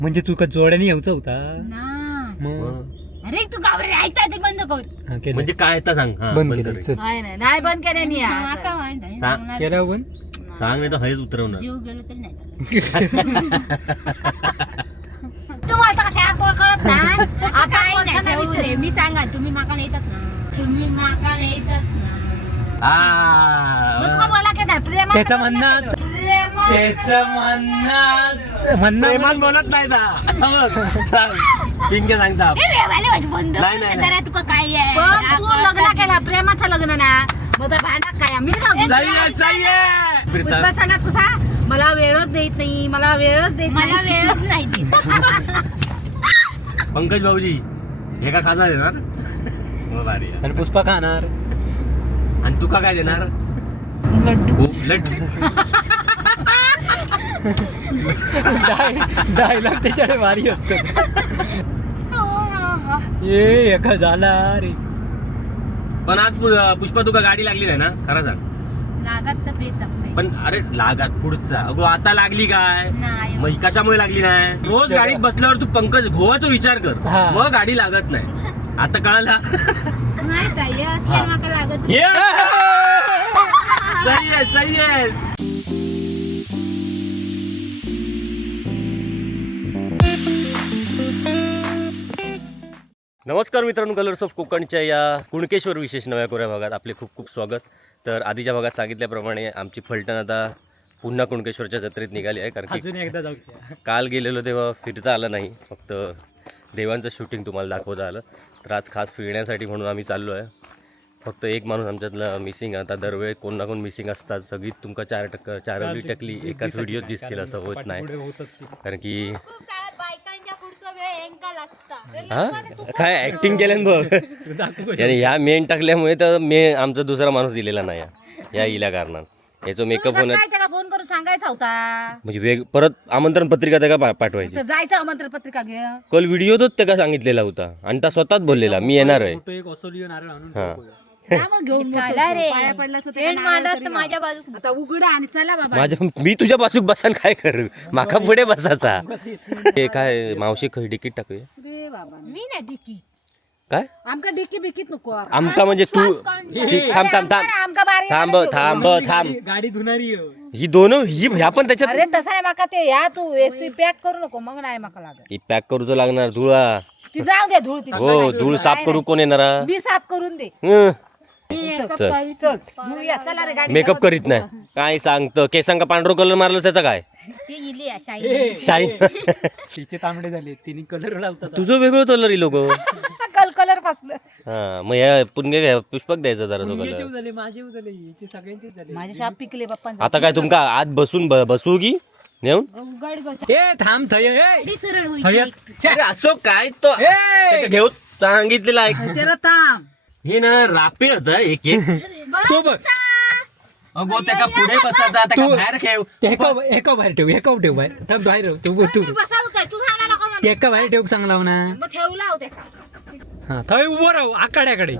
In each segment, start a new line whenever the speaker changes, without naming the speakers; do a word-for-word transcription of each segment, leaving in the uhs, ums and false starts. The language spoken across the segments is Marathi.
म्हणजे तू का जोड्याने येऊचा होता
ना
मग
अरे तू गावरे राहायचा ते बंद कर
हा, केलं.
म्हणजे काय आता सांग हा,
बंद
बंद
केलं
कर.
चल
नाही नाही नाही बंद केले नाही आज.
माका माहिती
सांग.
आहे.
केलं पण
सांग नाही तर हयच उतरवणार
जीव गेलो तरी नाही तुम्हाला कशा कोण कळत नाही आता काय नाही विचारे मी सांगा तुम्ही माका नाही येतात ना तुम्ही माका नाही येतात ना मग तुका
आ,
बोला की नाही प्रेम
त्याचं म्हणणं त्याचं म्हणणं म्हणणं
प्रेमात बोलत नाही ता पिंके सांगता
बंद
नाही, नाही,
जरा तुका काय आहे
पण तू लग्न केला प्रेमाचं लग्न ना मग तर भांडा काय मी सांगू
सही आहे, सही आहे.
पुष्पा सांगत कसा मला वेळच देत नाही मला वेळच देत नाही
मला वेळच नाही देत.
पंकज भाऊजी हे का खाजा देणार हो भारी आहे.
आणि पुष्पा खाणार
आणि तू का काय देणार
लड्डू.
हो, लड्डू
डायलॉग त्याच्याकडे भारी असतो ये एका झाला रे
पण आज पु- पुष्पा तुका गाडी लागली नाही ना खरं सांग
लागत तर पेच नाही.
पण अरे लागात पुढचा अगो आता लागली काय
नाही
मग ही कशामुळे लागली नाही रोज गाडीत बसल्यावर तू पंकज गोवाचा विचार कर
हा.
मग गाडी लागत नाही आता कळाला
माहित आहे असल्यावर माका लागत
ये! सही आहे सही आहे नमस्कार मित्रांनो, कलर्स ऑफ कोकणच्या या कुणकेश्वर विशेष नव्या कोऱ्या भागात आपले खूप खूप स्वागत. तर आधीच्या भागात सांगितल्याप्रमाणे आमची फलटण आता पुन्हा कुणकेश्वरच्या जत्रेत निघाली आहे. कारण की
अजून एकदा जाऊया
काल गेलेलो तेव्हा फिरता आलं नाही, फक्त देवांचं शूटिंग तुम्हाला दाखवता आलं. तर आज खास फिरण्यासाठी म्हणून आम्ही चाललो आहे. फक्त एक माणूस आमच्यातलं मिसिंग. आता दरवेळी कोण ना कोण मिसिंग असतात. सगळी तुमका चार टक्क चारवली टकली एकाच व्हिडिओत दिसतील असं होत नाही. कारण की
बायकांच्या पुढचा वेळ एंका लागता
हा काय ऍक्टिंग केल्यान बघ आणि ह्या मेन टाकल्यामुळे तर मे आमचा दुसरा माणूस दिलेला नाही आहे. या इल्या कारणात याचं मेकअप होण्यात
काय त्याला फोन करून सांगायचा होता
म्हणजे वेग परत आमंत्रण पत्रिका त्या का पाठवायची.
तर जायचं आमंत्रण पत्रिका घे
कल व्हिडिओतच त्या का सांगितलेला होता आणि त्या स्वतःच बोललेला मी येणार आहे.
फोटो एक असोलियो नारळ आणून
हा
जा मग घेऊन
चला रे.
पाया पडला
शेण मांडत तर माझ्या बाजू
आता उघडा आणि चला बाबा
माझ्या मी तुझ्या बाजूक बसान काय करू माका पुढे बसायचा. हे काय मावशी खै तिकीट टाकूया
रे बाबा
मी ना डिकी
काय
आमका डिक्की बिकीत नको
आमका म्हणजे तू ठीक थांब थांब थांब
आमका बारी
थांब थांब थांब
गाडी धुणारी आहे.
ही दोन ही ह्या पण त्याच्यात
अरे तसं नाही माका ते या तू एसी पॅक करू नको मग नाही माका लागत
ही पॅक करूच लागणार धुळा.
ती जाऊ दे धूळ ती
हो धूळ साफ करू कोण येणार
मी साफ करून दे
हं.
चल तू या चला रे गाडी
मेकअप करीत नाही काय सांगतं केसांका पांढरो कलर मारलो त्याचा काय
ते इली शाही
शाईन
तिचे तांबडे झाले तिने कलर लावतात
तुझं वेगळं कलर लोक
कल कलर पासलं
हा मग या पुण्य पुष्पक द्यायचा जरा तो
मुलग्याचे
कलर.
झाले माझे झाले याचे सगळ्यांचे झाले
माझे शाप पिकले पप्पा
आता काय तुमका आत बसून ब- बसू की नेऊन
उघड गो
ए थांब थय ए
सरळ होईल
हयत
अरे असो काय तो त्याचं घेऊ सांगितलेलं आहे
जरा थांब
हे ना रापीळ होत एक एक
तो बघ
अगो त्याका पुढे बसायचा त्याका बाहेर खेळ
ते एका एका बाहेर ठेव एका ठेव बाहेर थांब बाहेर ठेव. तू तू
बसा होता तू झाला नको मला.
एका बाहेर ठेव चांगला हो ना
मग ठेवला होता का
हा थय उभं राहू आकाड्याकडे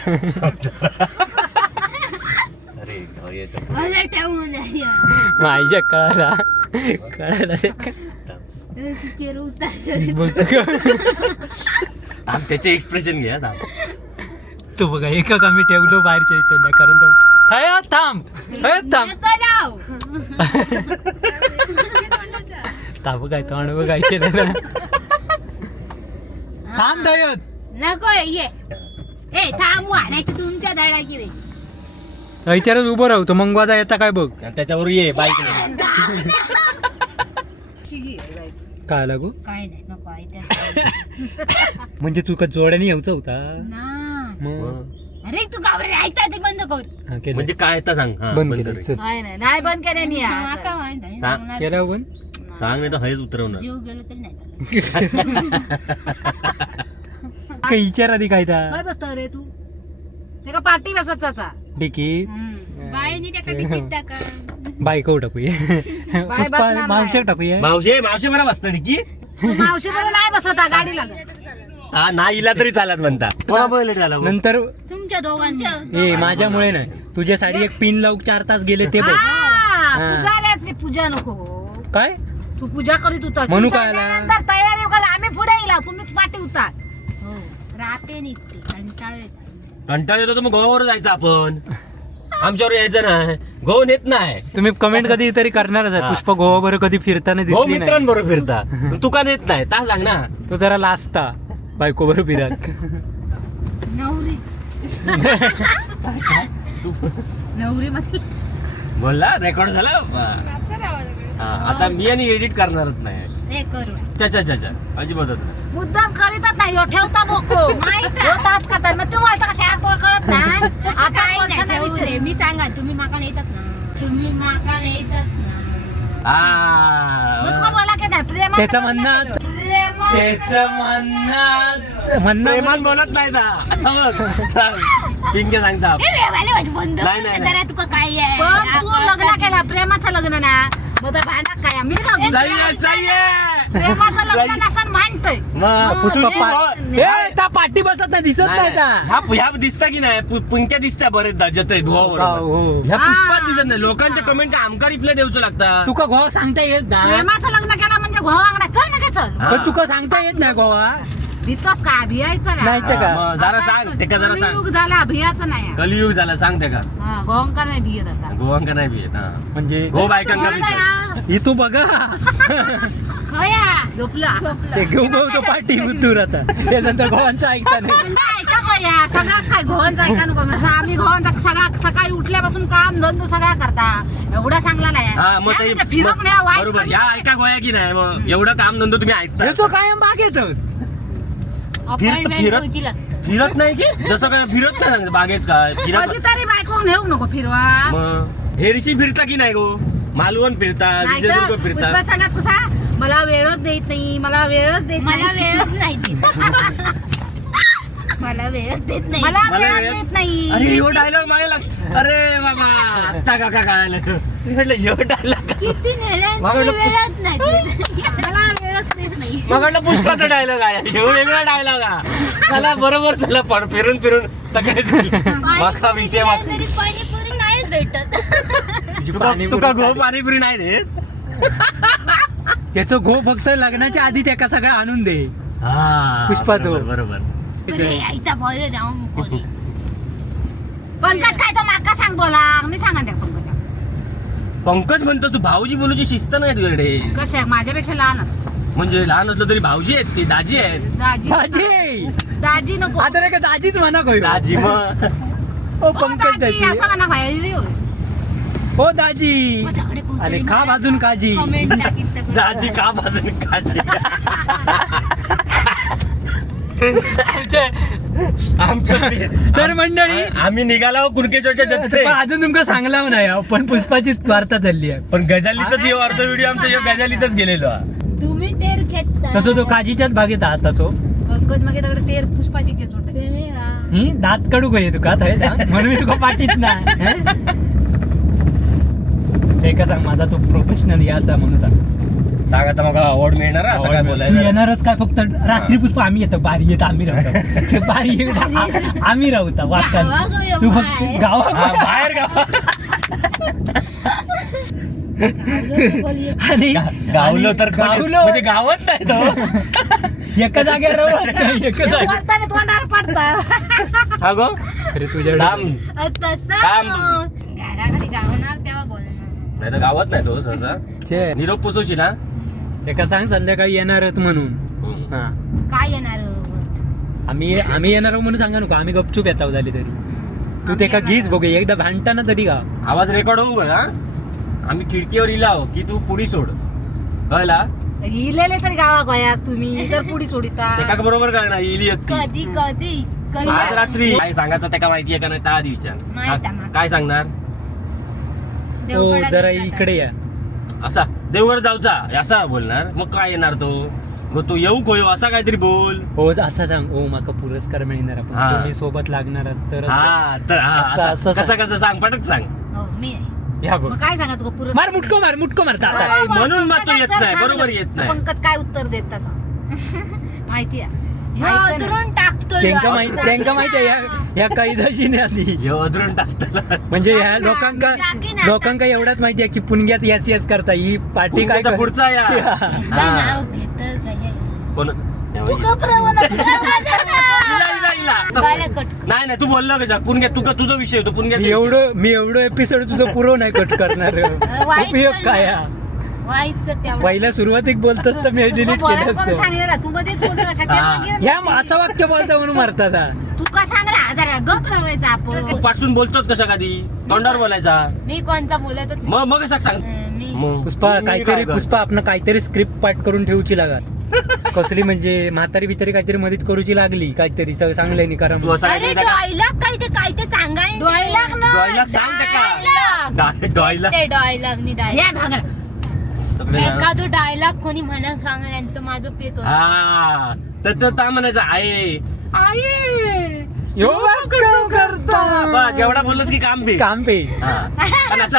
अरे येतो
मला ठेवून द्या.
माझ्या कळाला कळाला रे का?
तर तिचे उतार
बघ.
थांब, त्याचे एक्सप्रेशन घ्या थांब.
तू बघा एका आम्ही ठेवलो बाहेरच्या इथे नाही कारण तो थय थांब थय थांब थांब काय तोंड बघाय केलं ना थांब थयच
नको ये ए थांबवा नाही तर तुमच्या धडा की रे
विचारच उभं राहू तो मंगवादा येता काय बघ
आणि त्याच्यावर ये बाईक
काय लागू
काय नाही नको आहे त्या
म्हणजे तू का जोड्याने येऊचा होता
ना
मग
अरे तू गावरे राहायचा ते बंद कर
हा, केलं.
म्हणजे काय आता सांग हा,
बंद
बंद
केलं
कर.
चल
नाही नाही नाही बंद केले नाही आज.
माका माहित आहे.
सांग.
सांगणार.
केलं पण
सांग नाही तर हयच उतरवणार.
जीव गेलो तरी नाही
काही विचार आधी काय था
काय बसतो रे तू ते का पार्टी बसत
डिकीत
बाईने त्याका तिकीट टाका
बायको टाकूया
बाय बसणार नाही.
मावशे टाकूया
मावशे मावशे बरं बसतं की
मावशी बरोबर नाही बसत हा, गाडी लागत
हा ना इला तरी चालत म्हणता कोणा पहिले झाला बघ.
नंतर
तुमच्या दोघांच्या
ए माझ्यामुळे नाही तुझ्या साडी एक पिन लावून चार तास गेले ते बघ
हा,
हा.
पूजा आल्याच रे, पूजा नको
काय
तू पूजा करीत होता
म्हणू
तुमच्या
काय आला?
आल्यानंतर तयारी करा आम्ही पुढे येला तुम्हीच पाठी उतार
हो रापे निघते कंटाळ येतो.
कंटाळ येतो तर मग गोवावर जायचं आपण आमच्यावर यायचं नाही गो नेत नाही
तुम्ही कमेंट कधी तरी करणारच आहे
हा.
पुष्पा गोवा बरोबर कधी फिरताना
गो
दिसली नाही
मित्रांबरोबर फिरता तू का नेत नाही ता सांग ना
तो जरा लाजता बायको बरोबर फिरत
नवरी
नवरी म्हटली
बोलला रेकॉर्ड झाला हा, आता मी आणि एडिट करणारच नाही
हे करू
चा चा चा चा अजिबातच नाही
मुद्दाम करीतच नाही ह्यो ठेवता बोको
माहित
ह्यो ताच करता मग तुम्हाला तर कशा कोण कळत नाही
आता काय नाही
आता
ठेवू दे. मी सांगा तुम्ही माका येतात ना तुम्ही माका येतात
आ,
मग तुम्हाला बोला की नाही प्रेमाचं
त्याचं
लग्न
म्हणणं-
केलं.
प्रेमात
त्याचं म्हणणं
म्हणणं
प्रेमान बोलत नाही ना पिंके सांगता
हे वेवाले वाच बंद
नाही, नाही, नाही.
जरा तुका काय आहे
पण तू लग्न केला प्रेमाचं लग्न ना मग तर भांडा काय मी सांगू.
सही आहे सही आहे
प्रेमाचं लग्न नसन भांडतोय
मग
पुष्पा
तू-
पा- ए, त्या पाठी बसत नाही दिसत
नाही,
नाही
नाही.
त्या.
हा ह्या दिसता की नाही पु- पुंक्या दिसत्या बरेच जत्रे
हो, हो.
धुवा ह्या पुष्पात
हा,
दिसत नाही लोकांच्या कमेंट आमका रिप्लाय देऊच लागता
तुका गोवा सांगता येत ना
प्रेमाचं लग्न केला म्हणजे घोवा वांगडा चल म्हणजे चल
हा.
पण तुका सांगता येत नाही गोवा
भीतच का भियायचं
नाही
ना
ते का?
हा, मग जरा सांग ते का जरा सांग
कलियुग झाला भियाचं नाही
कलियुग झाला सांग ते का
हा गोंकार नाही भियत आता
गोवांका नाही बी येत हा
म्हणजे
गो बायकांका
चल
विचार.
ना.
ही तू बघा
खया झोपला
ते घेऊ घेऊ तो पाठी दूर आता त्यानंतर गोवांचं ऐकता नाही
म्हणजे ऐका खया सगळ्यात काय घोवांचा ऐका नको म्हणजे आम्ही घोवांचा सगळा सकाळी उठल्यापासून काम धंदो सगळा करता एवढा चांगला नाही
हा मग ते
म्हणजे फिरक नाही
मग-
वाईट
बरोबर
कधी-
ह्या ऐका गोया की नाही मग एवढं काम धंदो तुम्ही ऐकता
तो कायम बागेच
अपॉइंटमेंट
फिरत-
घ्यायची लागते
फिरत नाही की जसं काय फिरत नाही सांगत बागेत काय फिरत
कधीतरी बायको नेऊ नको फिरवा
मग हेरशी फिरता की नाही गो मालवण फिरता
नाही
विजयदुर्ग
तर
फिरता
पुष्पा सांगत कसा मला वेळच देत नाही मला वेळच देत
मला
नाही.
वेळच नाही देत मला वेळच देत नाही
मला
मला
वेळच
वेळ-
देत नाही
अरे यो डायलॉग माझ्या लक्ष अरे बाबा आत्ता काका काय म्हटलं यो डायलॉग
किती
मला
नेल्यांची
वाटलं पुस-
वेळच नाही देत.
मला वेळच देत नाही
मग म्हटलं पुष्पाचा डायलॉग आहे ह्यो वेगळा डायलॉग आहे चला बरोबर चला पण फिरून फिरून तकडे माका
पाणीपुरी
विषय
दिली
वाक-
तरी पाणीपुरी नाहीच भेटत
तुका तुका घो पाणीपुरी नाही देत
त्याचं घो फक्त लग्नाच्या आधी त्याका सगळं आणून दे
हा
पुष्पाचं.
बरोबर बरोबर.
अरे, आईता भय जाऊन कोणी.
पंकज काय तो माका सांग बोला मी सांगा त्या पंकजा
पंकज म्हणतो तू भाऊजी बोलूची शिस्त नाही तुझ्याकडे
कशा माझ्यापेक्षा लहान आहेत.
म्हणजे लहान असलं तरी भाऊजी आहेत ते दाजी आहेत
दाजी
दाजी
दाजी नको
आता नाही का दाजीच म्हणा कोय
दाजी मग
ओ
ओ,
पंकज
दाजी,
दाजी
असं म्हणा बाहेर येऊ.
ओ दाजी
माझ्याकडे कोणतरी
अरे खा
मला
भाजून काजी
comment टाकीत तर कोणी.
दाजी का पासून काजी आमचं
तर मंडळी
आम्ही निघालो कुणकेश्वरच्या जत्रे
पण अजून तुमका सांगला नाही हो, पण पुष्पाचीच वार्ता चालली आहे
पण गजालीतच यो अर्ध व्हिडिओ आमचा यो गजालीतच गेलेलो हा.
तुम्ही टेर घेता
तसं तो काजीच्याच बागेत आहात तसो
पंकज मग दगड तेर पुष्पाची केस होते
तुम्ही वा.
ही दात कडू काय तुका थंय सांग म्हणून मी तुका पाठीत ना ते का सांग माझा तो प्रोफेशनल याचा म्हणून सांग
सांग आता मग अवॉर्ड मिळणार आता काय
तू
बोलायचं
येणारच काय फक्त रात्री पुष्प आम्ही येतो बारी येत आम्ही राहतो ते बारी येत आ- आम्ही राहता वाटतात
गावागावी
तू फक्त
बाहेर.
गावा
हा, बाहेर गाव
आणि
गावलो तर कोणी-
गावलो
म्हणजे गावच नाही तो
एका जागेवर राहत नाही, एका जागेवर
वरताने तोंडावर पडतात
हा गो
अरे तुझ्या
डाम
अ, तसं
काम.
घराकडे गावणार तेव्हा बोलणार
नाही तर गावात नाही तो सहसा
छे,
निरोप पोचवशील ना
एका सांग संध्याकाळी येणारच म्हणून हा
काय येणार
आम्ही आम्ही येणार म्हणून सांगा नको आम्ही गपचूप येताव झाली तरी तू ते का घीच बघू एकदा भांडताना तरी का
आवाज रेकॉर्ड होऊ बघ हा आम्ही खिडकीवर इलाव की तू पुढी सोड कळला
हिलेले तरी गावा गोयास तुम्ही तर पुढी सोडिता
ते का बरोबर कळणार इली येत ती.
कधी कधी कधी
आज रात्री काय सांगायचं त्या का माहितीये का नाही त्या आधी विचार
माहित आहे,
हा,
माहित.
काय सांगणार
ओ
देवगडात
जरा
जातात.
इकडे या
असा देवगड जाऊचा असा बोलणार मग काय येणार तो मग तू येऊ कोयो असा काहीतरी बोल
हो असं सांग ओ माका पुरस्कार मिळणार
हा.
आपण तुम्ही सोबत लागणार आहात तर
हा तर हा,
असं-
असा.
असं
कसं कसं सांग पटक सांग
हो मी
या बघ
मग काय सांगा तू पुरं
मार मुटको मार मुटको मार आता
काय, म्हणून मग तो येत
पंकजाचं
नाही,
सांगलं.
बरोबर येत नाही.
पंकज काय उत्तर देत तसा माहिती आहे
ह्यो अधरून टाकतो
त्यांका माहिती त्यांका माहिती आहे या- या कैदाशी नाही आधी
हे अधरून टाकताना
म्हणजे ह्या लोकांका लोकांका एवढाच माहिती आहे की पुणग्यात याच याच करता ही पार्टी काय कर-
पुढचा या
नाव घेतच काय
कोण
तू कपड्यावर गायला कट
नाही नाही तू बोललो का पुणग्यात तुका तुझा विषय होतो पुणग्यात
मी एवढं मी एवढं एपिसोड तुझं पुरव नाही कट करणार
वाईट
उपयोग
पण
काय
नाही.
हा?
वाईट करते आवडत.
पहिल्या सुरुवातीक बोलतोस तर मी डिलीट केलं असतं
सांगितलं तू मध्येच बोलतो
हा.
सगळ्यांना
ह्या असं वाक्य बोलता म्हणून मारतात हा.
तू का सांगला जरा गप रवायचा आपण
तू पासून बोलतोच कशा कधी तोंडावर बोलायचा
मी कोणता बोलत
मग मग कसं सांग
मी
मग
पुष्पा
मी- मी
काहीतरी
काय
पुष्पा आपण काहीतरी स्क्रिप्ट पाठ करून ठेवची लागत कसली म्हणजे म्हातारी बितारी काहीतरी मध्येच करूची लागली काहीतरी सगळं चांगलं नाही कारण
तू असं
अरे
काहीतरी का-
डॉयलॉग काय ते काय ते सांगाय
डॉयलॉग ना
डॉयलॉग सांग ते का डॉ- डॉयलॉग
ते डॉयलॉग नि
या
डायलॉग
भागला
तकडे जा.
एखादं डायलॉग कोणी म्हणा सांगला तर माझं पेच होतं.
हा तर तर ता म्हणायचं आहे आहे
यो काम करता
बस एवढा बोललंस की काम बी
काम पे
हा. आणि असं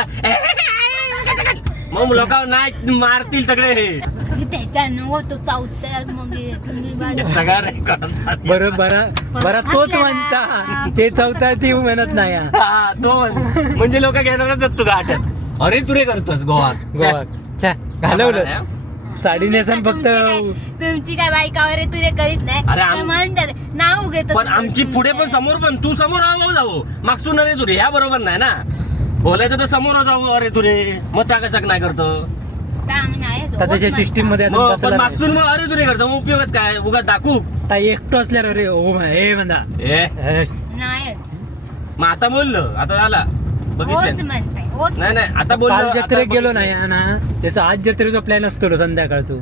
मग लोक नाही मारतील तगडे
की त्याच्या नको तो चावत्या मग हे तुम्ही बाजू-
सगळा नाही करणार.
बरं बरं बरं तोच म्हणता ते चौथा ती म्हणत नाही हा.
हा, तो म्हण. म्हणजे लोक घेणारच आहेत तुला आठवत अरे तुरे करतोस गोवात
गोवा छा, घालवलं साडी नेसन
तुमची
फक्त
काय- तुमची काय बायकावर आहे, तुझे करीत नाही
अरे आम-
ते म्हणतात नाव घेतो
पण आमची पुढे पण समोर पण तू समोर आहो जाऊ मागसून अरे तुरे ह्या बरोबर नाही ना बोलायचं तर समोर जाऊ अरे तुरे मग त्या कशाक नाही करतो
तर आम्ही नाही
आता त्याच्या
रोज
सिस्टीम मध्ये आता
मग
बसला
पण
नाही.
मागसून मग अरे तुरे करतो मग उपयोगच काय उगा दाखवू
आता एकटो असल्यावर अरे ओ मा- हे म्हणा
ए
हे,
नाहीच
मग आता बोललो आता झाला
होच
बघितलं
म्हणताय होच
नाही नाही आता बोललो
काल
आता
जत्रेत गेलो
बघितलं.
नाही हा ना त्याचा आज जत्रेचा प्लॅन असतो संध्याकाळचो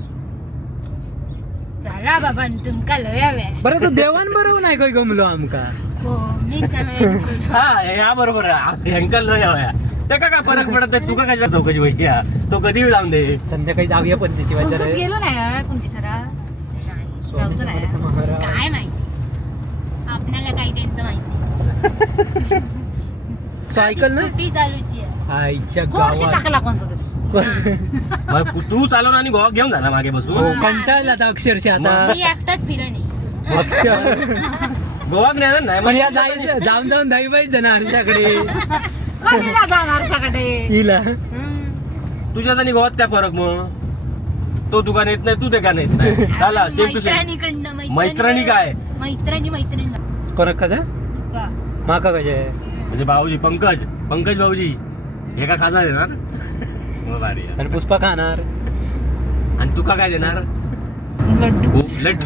चला बाबा तुमका लय हवे
बरं तू देवान बरोबर नाही काही गमलो आमका
हो मी सांगेन.
हा ह्या बरोबर आहे ह्यांका लय हव्या त्या का काय फरक पडत नाही तुका कशा चौकशी भैया तो कधी जाऊन दे
संध्याकाळी जाऊया पण त्याची
कुंकूत
वाजता
गेलो नाही कुंकी सरा
नाही.
जाऊचं नाही
काय माहिती आपल्याला काही त्यांचं माहिती
सायकल ना
स्कूटी चालूची आहे.
आईच्या
कोणशी
गावात
टाकला कोणता तरी
मग तू चालवून आणि गोवा घेऊन झाला मागे
हो
बसून
कंटाळला आता अक्षरशः
मी
आता
एकटाच फिरणी
अक्षर
गोवा नेणार नाही
पण
मग
या जाई- जाऊन जाऊन दाई बाई जण हर्षाकडे
कधीला जाणार सगळे
हिला
तुझ्यात आणि गोवात काय फरक मग तो तुका नेत नाही तू ते का नेत नाही झाला सेम टू सेम
मैत्रिणीकडनं मैत्रिणी-
मैत्रिणी काय?
मैत्रिणी मैत्रिणी
फरक कसा
का?
माका कशा आहे
म्हणजे भाऊजी पंकज पंकज भाऊजी हे का खाजा देणार मग भारी आहे.
आणि पुष्पा खाणार
आणि तुका काय देणार उलट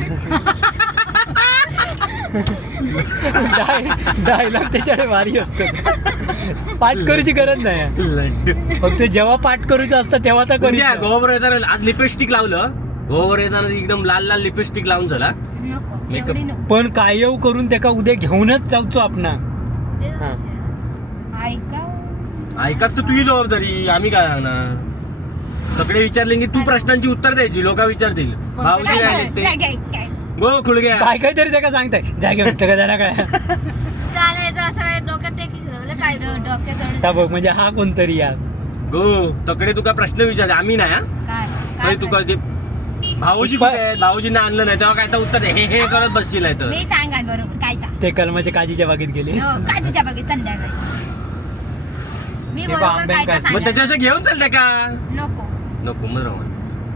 डायलॉग त्याच्याकडे भारी असतो पाठ करूची गरज नाही
लड्डू
फक्त जेव्हा पाठ करूचं असतं तेव्हा तर करू
म्हणजे गोवावर येताना आज लिपस्टिक लावलं गोवावर येताना एकदम लाल लाल लिपस्टिक लावून झाला
नको
Makeup.
एवढी नको
पण काय येऊ करून त्याका उद्या घेऊनच जाऊचो आपण
उद्या
हा.
जाऊया. ऐका
ऐकत तर तुझी जबाबदारी आम्ही काय सांगणार सगळे विचारले की तू प्रश्नांची उत्तर द्यायची लोक विचारतील भाऊजी काय लिहिते?
काय- काय- काय?
गो खुळग्या
काय काय तरी त्याका सांगताय जागे का जरा काय
चालायचं असं आहे, डोक्यात टेकी म्हणजे काय डो- डोक्याजवळ
का बघ म्हणजे हा कोणतरी या
गो तकडे तुका प्रश्न विचारते आम्ही नाही हा
काय
तरी
काय
तुका ते भाऊजी
पुष्पा-
कुठे आहेत? भाऊजींना आणलं नाही तेव्हा काय तर उत्तर दे. हे हे करत बसशील आहे तर
मी सांगा बरोबर काय ता
ते कलमाच्या काजीच्या बागेत गेले
हो, काठीच्या बागेत संध्याकाळी मी
हे
बरोबर
आंब्यान
काय
काय-
ता
मग
सांगा
त्याच्याशी घेऊन चालते का
नको
नको मग राहू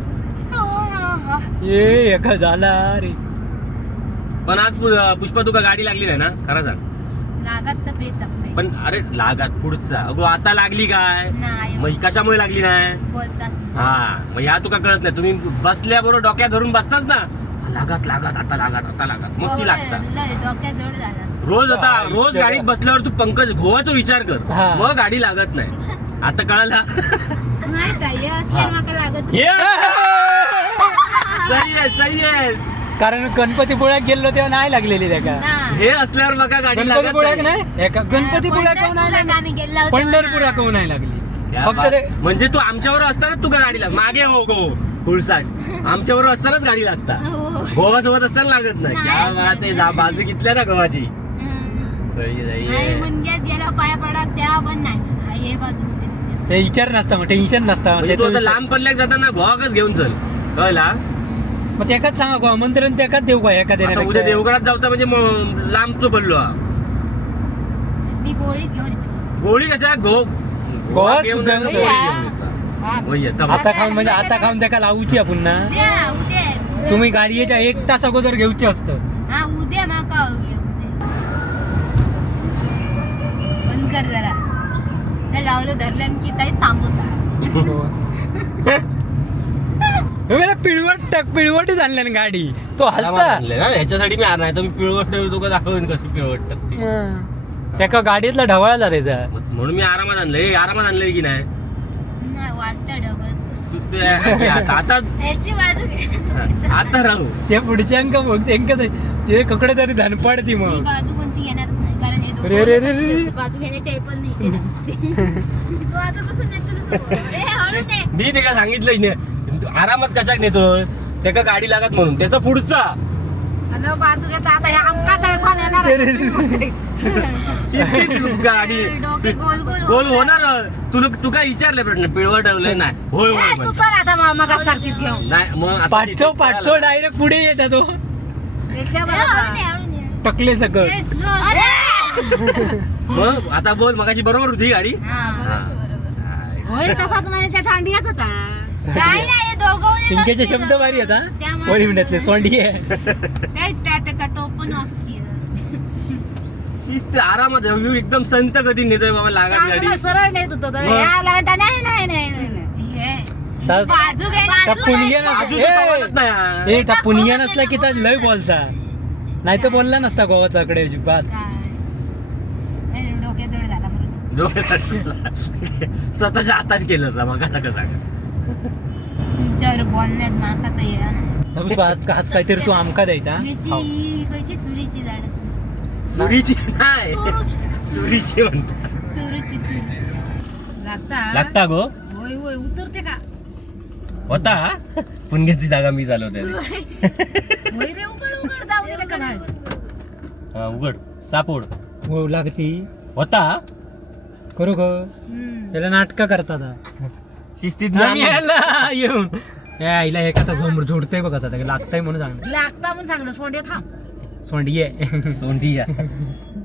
ये एका झाला रे
पण आज पु- पुष्पा तुका गाडी लागली नाही ना खरं सांग
लागत तर पेच आपले
पण अरे लागात पुढचा अगो आता लागली काय
नाही
मग कशामुळे लागली नाही
बोलतात
हा मग ह्या तुका कळत नाही तुम्ही बसल्याबरोबर डोक्यात धरून बसताच ना लागत लागत आता लागत आता लागत मग ती लागतात
डोक्याजवळ झाला
रोज आता
आई
रोज
जगा.
गाडीत बसल्यावर तू पंकज गोवाचा विचार कर
हा.
मग गाडी लागत नाही आता कळाला
माहित आहे हे असल्यावर माका लागत
ये! सही आहे सही आहे
कारण गणपतीपुळ्यात गेलो तेव्हा नाही लागलेली त्याका
नाही.
हे असल्यावर बघा गाडी
गणपतीपुळ्यात
लागत नाही
नाही एका गणपतीपुळ्यात काहून नाही
पंढरपुरात
लागली
आम्ही गेलो होतो
पंढरपुरा
ना.
काहून नाही लागली
या
फक्त
बा-
रे
म्हणजे तू आमच्यावर असताना तुका गाडी लाग मागे हो गो फुलसाट आमच्यावर असतानाच गाडी लागता
हो.
गोवा सोबत असताना लागत नाही
नाही.
क्या बात आहे जा- बाजू घेतल्या ना गव्हाची
हम्म.
सही सही
आई
आहे.
मुनग्यात गेलो पाया पडा त्या पण नाही आई हे बाजू होते.
ते विचार नसता मग टेन्शन नसता
म्हणजे तू आता
त्याचं-
लांब पडल्याक जाताना गोवाकच घेऊन चल कळला
मग त्याकाच सांगा आमंत्रण त्याकाच देऊ का एका
आता उद्या
देण्यापेक्षा
देवगडात जाऊचं म्हणजे मग लांबचो पडलो हा.
मी गोळीच घेऊन येते.
गोळी कशा गो
गोवा
घेऊन
घेऊन
गोळी
येतो.
घेऊन येतो.
हा.
होय, येतं.
आता खाऊन म्हणजे आता खाऊन त्याका लावूची आपण ना
उद्या उद्या
तुम्ही गाडीच्या एक तास अगोदर घेऊची असतं.
हा उद्या माका उद्या बंद कर जरा त्या लावलं धरलं की ताई थांबवता
मला पिळवट टाक पिळवटीच आणल्या ना गाडी तो
आरामात
हलता
आणलंय ना ह्याच्यासाठी मी नाही तर मी पिळवट ठेवतो का दाखवून कशी पिळवट टाकते
त्याका गाडीतला ढवळा जायचा
म्हणून मी आरामात आणलंय आरामात आणलंय की नाही
नाही वाटतं डबल
तू ते- आता आता
त्याची बाजू घ्यायची
आता राहू
त्या पुढच्यांक बघ त्यांक ते ककडे तरी धनपड ती
मी
मग
बाजू कोणची घेणारच नाही कारण हे
अरे, अरे, अरे,
दोघं
अरे.
बाजू घेण्याची ऐपत नाही ते ना. तू आता कसं नेतो रे तू? ए, हळू ने.
मी ते का सांगितलंच नाही आरामात कशाक नेतोय त्याका गाडी लागत म्हणून त्याचा पुढचा
आणि बाजू घेता आता ह्या आमकाच असा नेणार आहे.
शिस्तीत गाडी
डोके गोल गोल
गोल होणार तुला तू काय विचारलं प्रश्न पिळवट ठेवलंय नाही होय होय
ए, तू
म्हण.
चल आता मग सारखीच घेऊन
नाही मग आता
पाठचो
शिस्तीत
पाठचो डायरेक्ट पुढे येतात तो
त्याच्या
ए, हळू ने,
बरोबर.
हळू ने.
टकले सकट
ए, slow. अरे
मग आता बोल मगाशी बरोबर होती गाडी
हा बरोबर बरोबर
होय तसाच म्हणजे त्याचा अंडियाच होता.
काय नाही हे दोघं उद्या
पिंकेचे
नसतील.
शब्द भारी आता
त्यामुळे
वरी मिनिटातले सोंडी आहे
काय त्या- त्या टोपण वाजतीय.
शिस्त आरामात जाऊ, एकदम संत गती नेतोय बाबा लागत गाडी
चांगलं सरळ नेत होतं तो.
मग?
ह्या लागता, नाही नाही नाही नाही, नाही.
हे,
ता-
बाजू घे
त्या
बाजू
पुणग्या
घे.
बाजूचं सवालच नाही हा.
ए त्या पुणग्या नसला की त्या लय बोलता नाही तर बोलला नसता गोवाचाकडे अजिबात
काय? ए, डोक्याजवळ झाला बरोबर.
डोक्यात स्वतःच्या हातात केलं होतं मग आता कसं सांगा
तुमच्यावर बोलण्यात माका तर येणार नाही.
तर तू आज आज काहीतरी तू आमका द्यायचा हाव.
सुरीची खयची सुरीची झाड
सुरीची नाही
सुरूची
सुरीची म्हणता
सुरूची सुरूची
लागता
लागता गो
होय होय उतरते का
होता पुणग्याची जागा मी चालवते
होय रे उघड उघड जाऊ दे का नाही
हा उघड सापोड
हो लागती
होता
करू ग
हम्म.
त्याला नाटक करतात
शिस्तीत
आम्ही यायला येऊन ए आईला एक आता घोंबड झोडतोय बघ असं लागतंय म्हणून सांगणार
लागता म्हणून सांगलं सोंडे थांब
सोंडी आहे
सोंडी या